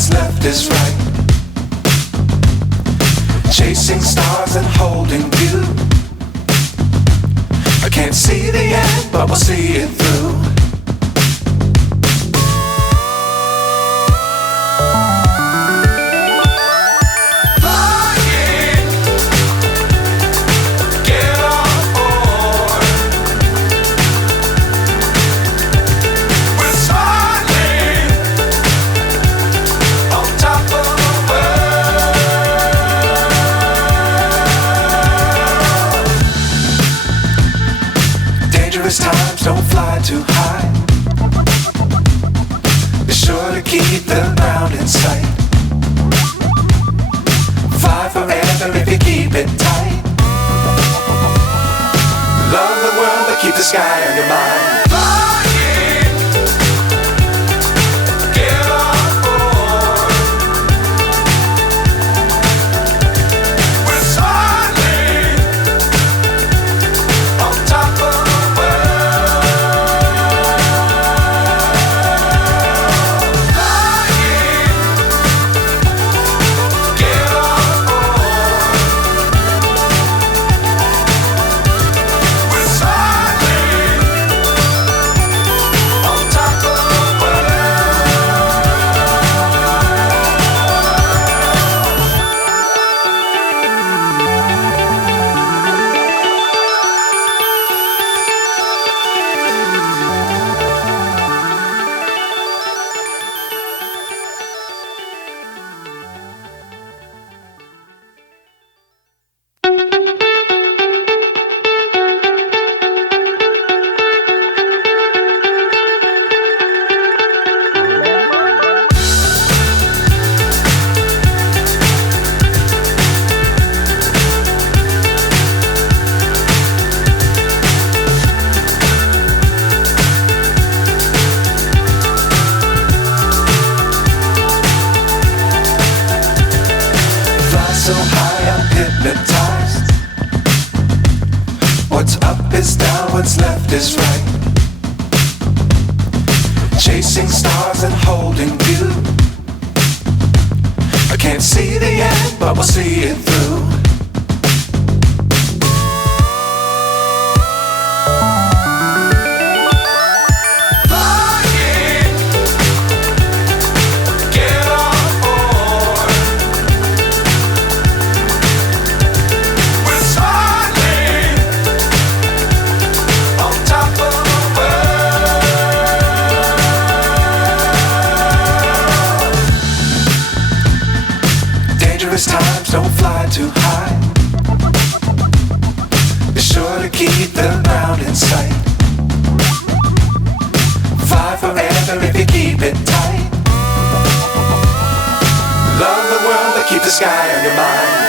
what's left is right. Chasing stars and holding you. I can't see the end, but we'll see it through. Times don't fly too high. Be sure to keep the ground in sight. Fly forever if you keep it tight. Love the world but keep the sky on your mind. So high I'm hypnotized. What's up is down, what's left is right. Chasing stars and holding you. I can't see the end, but we'll see it through. Times don't fly too high. Be sure to keep the ground in sight. Fly forever if you keep it tight. Love the world but keep the sky on your mind.